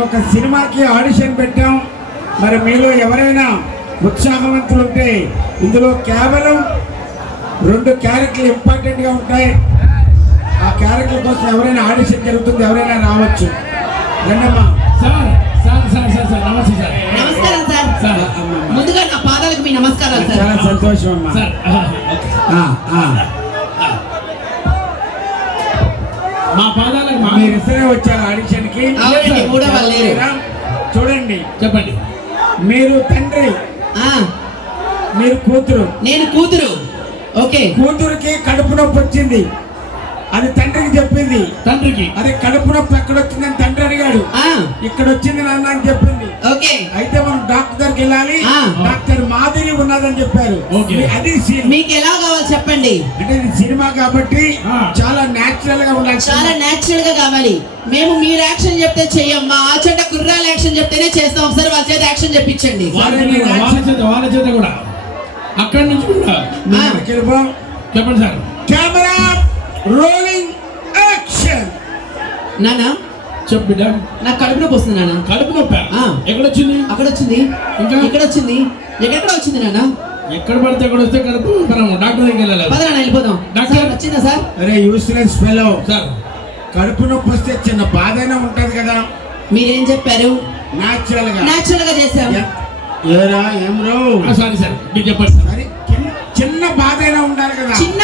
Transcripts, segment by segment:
మేము ఒక సినిమాకి ఆడిషన్ పెట్టాం. మరి మీలో ఎవరైనా ఉత్సాహవంతులు ఉంటే ఇందులో కేవలం రెండు క్యారెక్టర్లు ఇంపార్టెంట్గా ఉంటాయి. ఆ క్యారెక్టర్ కోసం ఎవరైనా ఆడిషన్ జరుగుతుంది ఎవరైనా రావచ్చు. రండమ్మా. Sir sir sir sir sir నమస్తే సార్. నమస్కారం సార్. సార్ ముందుగా నా పాదాలకు మీ నమస్కారాలు సార్. చాలా సంతోషం అమ్మా. సార్ మా పాదాలకు మీరు వచ్చారు ఆడిషన్కి. చూడండి. చెప్పండి. మీరు తండ్రి. ఆ, మీరు కూతురు. నేను కూతురు. ఓకే. కూతురికి కడుపు నొప్పి వచ్చింది. అది తండ్రికి చెప్పింది. తండ్రికి. అది కడుపు నొప్పి ఎక్కడ వచ్చిందని తండ్రి అడిగాడు. ఆ, ఇక్కడ వచ్చింది నాన్న అని చెప్పింది. ఓకే. అయితే మనం డాక్టర్ దగ్గరికి వెళ్ళాలి. డాక్టర్ మాదిరి ఉన్నదని చెప్పారు. అది సీన్. మీకు ఎలా కావాలి చెప్పండి. అంటే ఇది సినిమా కాబట్టి. చాలా నేచురల్గా ఉండాలి. చాలా నేచురల్గా కావాలి. మేము మీరు యాక్షన్ చెప్తే చెయ్యం మా ఆచంట కుర్రాలు యాక్షన్ చెప్తేనే చేస్తాం. ఒకసారి వాళ్ళ చేత యాక్షన్ చెప్పించండి. వాళ్ళ చేత కూడా, వాళ్ళ చేత వాళ్ళ చేత కూడా. అక్కడి నుంచి కూడా. చెప్పండి సార్. కెమెరా రోలింగ్ యాక్షన్ నానా? చెప్పు బిడ్డ. నాకు కడుపు నొప్పి వస్తుంది నాన్న. కడుపు నొప్పి? ఆ. ఎక్కడొచ్చింది? అక్కడ వచ్చింది ఇంకా? ఇక్కడ వచ్చింది ఎక్కడ వచ్చింది నాన్న? ఎక్కడ పడితే ఎక్కడ వస్తే కడుపు మనం డాక్టర్ దగ్గరికి వెళ్ళాలి? పద నాన్న వెళ్ళిపోదాం. డాక్టర్. సార్, వచ్చిందా సార్? అరే యూస్లెస్ ఫెలో సార్. కడుపు నొప్పి వస్తే చిన్న బాధ అయినా ఉంటది కదా. మీరేం చెప్పారు? నేచురల్గా. నేచురల్గా చేసాం ఎ- ఏరా ఏం రో సారీ సార్ మీరు చెప్పండి. సార్ మరి చిన్న- చిన్న బాధ అయినా ఉండాలి కదా. చిన్న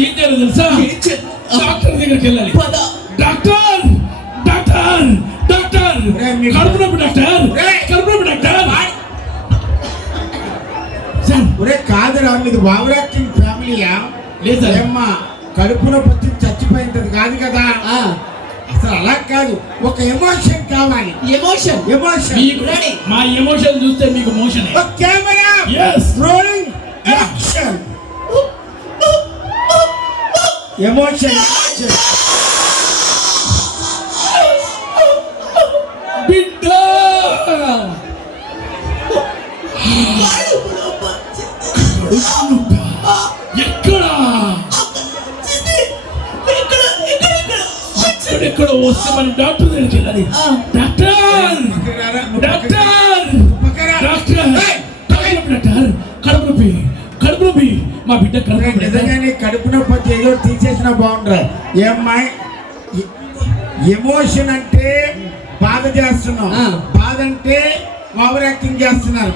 ఏం చేయాలి తెలుసా? డాక్టర్ దగ్గరికి వెళ్ళాలి. Doctor doctor doctor. కడుపు నొప్పి డాక్టర్. రే. కడుపు నొప్పి డాక్టర్. సార్. ఒరే కాదురా మీది యాక్టింగ్ ఫ్యామిలీయా? లేదు. ఏమ్మా కడుపు నొప్పి వచ్చి చచ్చిపోయింది కాదు కదా? అసలు అలా కాదు. ఒక ఎమోషన్ కావాలి. ఎమోషన్? ఎమోషన్. మా ఎమోషన్ చూస్తే మీకు మోషన్. కెమెరా. రోలింగ్. ఎమోషన్ బిడ్డ ఎక్కడ? ఎక్కడెక్కడ వస్తే మన డాక్టర్ దగ్గరికి వెళ్ళాలి. డాక్టర్! డాక్టర్! డాక్టర్! డాక్టర్! కడుపు నొప్పి. కడుపు నొప్పి మా బిడ్డ కడుపు. నిజంగానే కడుపు నొప్పి వచ్చి ఏదో తీసేసినా బాగుంటుంది ఏమ్మాయి? ఎమోషన్ అంటే బాధ చేస్తున్నాం. బాధ అంటే ఓవర్ యాక్టింగ్ చేస్తున్నారు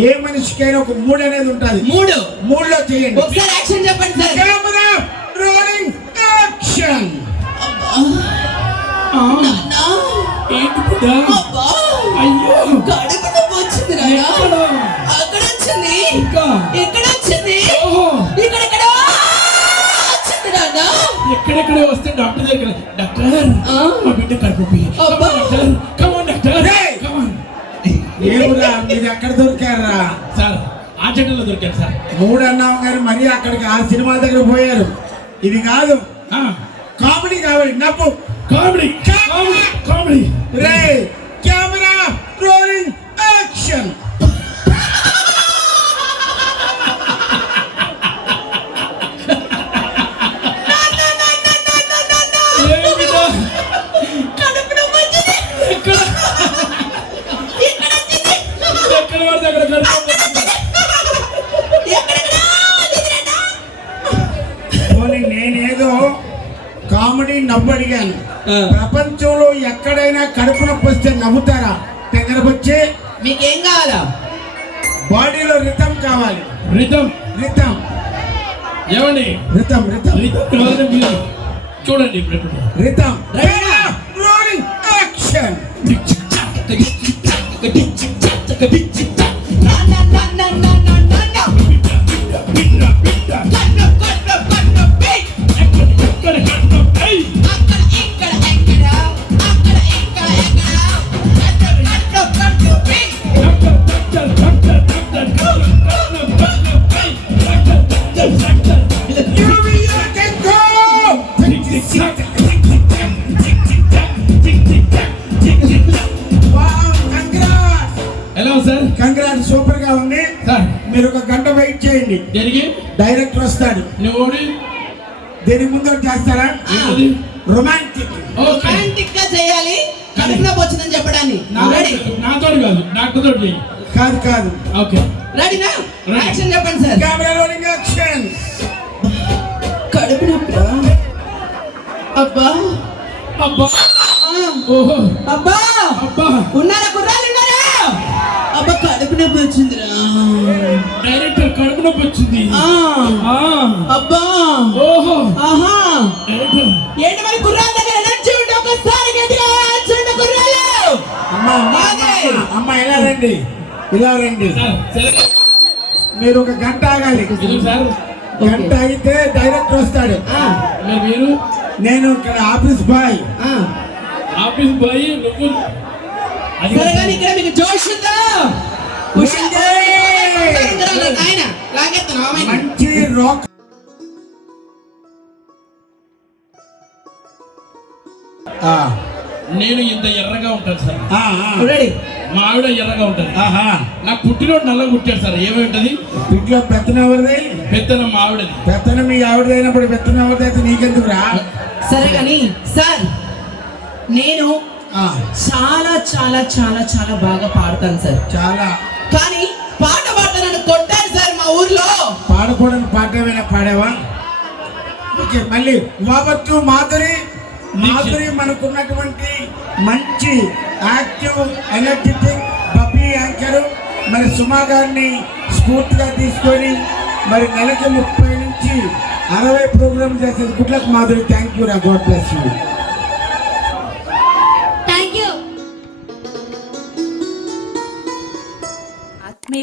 ఏ మనిషికైనా ఒక మూడ్ అనేది ఉంటుంది. మూడు. మూడ్లో చేయండి. ఒకసారి యాక్షన్ చెప్పండి సార్. Camera rolling action. ఆ, ఏంటి డాక్టర్ దగ్గర. డాక్టర్? మా బిడ్డ కడుపు నొప్పి అబ్బా. Doctor come on doctor! Come on ఏమురా మీరు ఎక్కడ దొరికారా? సార్ ఆ చెట్టులో దొరికారు సార్. మూడు అన్నాం గారు మరీ అక్కడికి ఆ సినిమా దగ్గర పోయారు. ఇది కాదు. ఆ, కామెడీ కావాలి నవ్వు కామెడీ! కామెడీ! కామెడీ నవ్వు అడిగాను. ప్రపంచంలో ఎక్కడైనా కడుపు నొప్పి వస్తే నవ్వుతారా దగ్గరకు వచ్చి మీకేం కావాలా బాడీలో రితం కావాలి రితం రితం ఏమండి రితం రితం రితం చూడండి. రితం. రోలింగ్ యాక్షన్ చేయండి దేనికి డైరెక్టర్ వస్తాడు. నువ్వు ఓడి దీని ముందు చేస్తారా? రొమాంటిక్. ఓకే. రొమాంటిక్గా చేయాలి. కడుపు నొప్పి వచ్చిందని చెప్పడానికి. రెడీ నాతో కాదు డాక్టర్ తోటి. కాదు కాదు ఓకే. రెడీనా. యాక్షన్ చెప్పండి సార్ కెమెరా రోలింగ్ యాక్షన్ కడుపు నొప్పి. అబ్బా. అబ్బా. ఓహో. అబ్బా. అబ్బా. ఉన్నారా కుర్రాలు ఉన్నారా? అబ్బా కడుపు నొప్పి వచ్చిందిరా. డైరెక్టర్ కడుపు నొప్పి వచ్చింది. అబ్బా. ఓహో. ఆహా. ఏంటి మరి కుర్రాల దగ్గర ఎనర్జీ ఉంటే ఒకసారి గట్టిగా చూడండి కుర్రాలు అమ్మ అమ్మ ఇలా రండి. ఇలా రండి. మీరు ఒక గంట ఆగాలి. గంట అయితే డైరెక్టర్ వస్తాడు. ఆ, మరి నేను ఇక్కడ ఆఫీస్ బాయ్. ఆ. ఆఫీస్ పోయి నువ్వు. ఇక్కడ మీకు జోష్ ఉందా? మంచి రాక్ ఆ, నేను ఇంత ఎర్రగా ఉంటాను సార్. ఆ, ఆ. రెడీ. మా ఆవిడ ఎర్రగా ఉంటుంది. ఆహా. నా పుట్టినోడు నల్లగా పుట్టాడు సార్. ఏమేంటది? ఇంట్లో పెత్తనం ఎవరిది? పెత్తనం మా ఆవిడది. పెత్తనం మీ ఆవిడదైనప్పుడు పెత్తనం ఎవరిదైతే నీకెందుకు రా సరే కానీ సార్ నేను చాలా చాలా చాలా చాలా బాగా పాడతాను సార్. చాలా. కానీ పాడకూడని పాట ఏమైనా పాడావా? ఓకే మళ్ళీ వావచ్చు మాధురి. మాధురి మనకున్నటువంటి మంచి యాక్టివ్ ఎనర్జెటిక్ బబ్బీ యాంకర్. మరి సుమా గారిని స్ఫూర్తిగా తీసుకొని మరి నెలకి ముప్పై నుంచి అరవై ప్రోగ్రామ్ చేసేది good luck Madhuri. Thank you రా గాడ్ బ్లెస్ యూ